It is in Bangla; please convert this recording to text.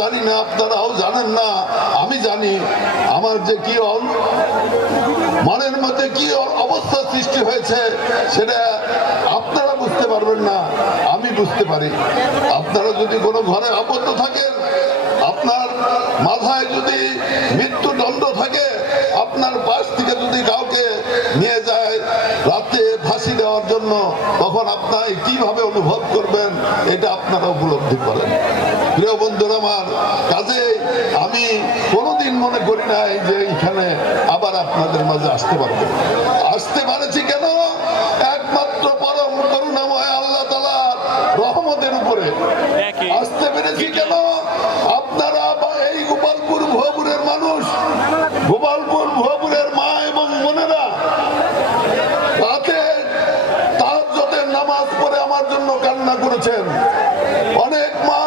জানি না, আপনারাও জানেন না, আমি জানি। আমার যে কি মনের মধ্যে কি অবস্থা সৃষ্টি হয়েছে, সেটা আপনারা বুঝতে পারবেন না, আমি বুঝতে পারি। আপনারা যদি কোনো ঘরে আবদ্ধ থাকেন, আপনার মাথায় যদি মৃত্যুদণ্ড থাকে, আপনার পাশ থেকে যদি কাউকে নিয়ে যায়, রাতে ফাঁসি দেওয়ার জন্য, তখন আপনার কীভাবে অনুভব করবেন, এটা আপনারা উপলব্ধি করেন। প্রিয় বন্ধুরা আমার কাজে আমি কোনোদিন মনে করি নাই যে এখানে আবার আপনাদের মাঝে আসতে পারব। আসতে পারেছি কেন? একমাত্র পরম করুণাময় আল্লাহ তালার রহমতের উপরে। আসতে পেরেছি কেন? অনেক মা